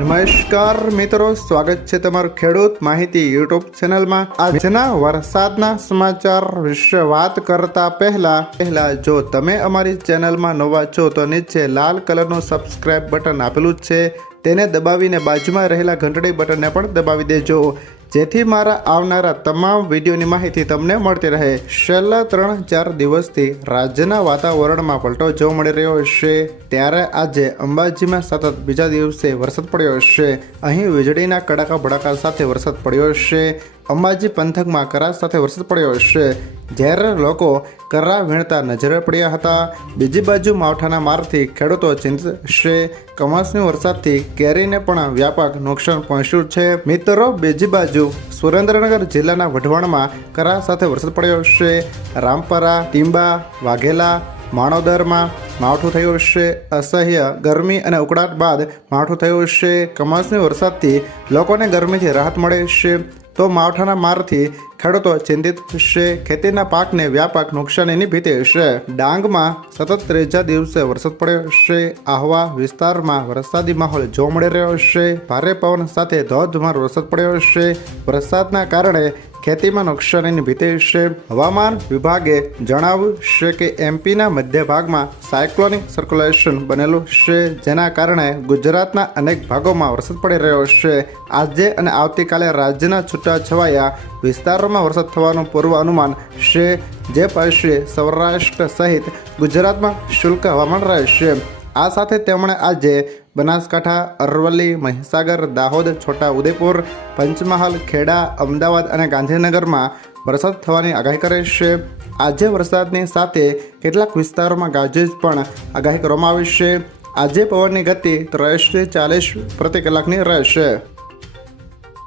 નમસ્કાર મિત્રો, સ્વાગત છે તમારું ખેડૂત માહિતી યુટ્યુબ ચેનલમાં। આજના વરસાદના સમાચાર વિશે વાત કરતા પહેલા જો તમે અમારી ચેનલમાં નવા છો તો નીચે લાલ કલરનું સબસ્ક્રાઇબ બટન આપેલું જ છે, તેને દબાવીને બાજુમાં રહેલા ઘંટડી બટનને પણ દબાવી દેજો, જેથી મારા આવનારા તમામ વિડીયોની માહિતી તમને મળતી રહે। છેલ્લા 3-4 દિવસથી રાજ્યના વાતાવરણમાં પલટો જોવા મળી રહ્યો છે, ત્યારે આજે અંબાજીમાં સતત બીજા દિવસે વરસાદ પડ્યો છે। અહીં વીજળીના કડાકા ભડાકા સાથે વરસાદ પડ્યો છે। અંબાજી પંથકમાં કરા સાથે વરસાદ પડ્યો છે, જ્યારે લોકો કરા વીણતા નજરે પડ્યા હતા। બીજી બાજુ માવઠાના મારથી ખેડૂતો ચિંતિત છે। કમોસમી વરસાદથી કેરીને પણ વ્યાપક નુકસાન પહોંચ્યું છે। મિત્રો, બીજી બાજુ સુરેન્દ્રનગર જિલ્લાના વઢવાણમાં કરા સાથે વરસાદ પડ્યો છે। રામપરા, ટીંબા, વાઘેલા, માણોદરમાં માવઠું થયું છે। અસહ્ય ગરમી અને ઉકળાટ બાદ માવઠું થયું છે। કમોસમી વરસાદથી લોકોને ગરમીથી રાહત મળે છે, તો માવઠાના મારથી ખેડૂતો ચિંતિત છે। ખેતીના પાકને વ્યાપક નુકસાનીની ભીતિ છે। ડાંગમાં સતત 3જા દિવસે વરસાદ પડ્યો છે। આહવા વિસ્તારમાં વરસાદી માહોલ જોવા મળી રહ્યો છે। ભારે પવન સાથે ધોધમાર વરસાદ પડ્યો છે। વરસાદના કારણે ખેતીમાં નુકસાનીની ભીતિ છે। હવામાન વિભાગે જણાવ્યું છે કે એમપીના મધ્ય ભાગમાં સાયક્લોનિક સર્ક્યુલેશન બનેલું છે, જેના કારણે ગુજરાતના અનેક ભાગોમાં વરસાદ પડી રહ્યો છે। આજે અને આવતીકાલે રાજ્યના છૂટાછવાયા વિસ્તારોમાં વરસાદ થવાનું પૂર્વ અનુમાન છે, જે પછી સૌરાષ્ટ્ર સહિત ગુજરાતમાં શુષ્ક હવામાન રહેશે। આ સાથે તેમણે આજે બનાસકાંઠા, અરવલ્લી, મહીસાગર, દાહોદ, છોટા ઉદેપુર, પંચમહાલ, ખેડા, અમદાવાદ અને ગાંધીનગરમાં વરસાદ થવાની આગાહી કરી છે। આજે વરસાદની સાથે કેટલાક વિસ્તારોમાં ગાજવીજ પણ આગાહી કરવામાં આવી છે। આજે પવનની ગતિ 30 થી 40 પ્રતિ કલાકની રહેશે।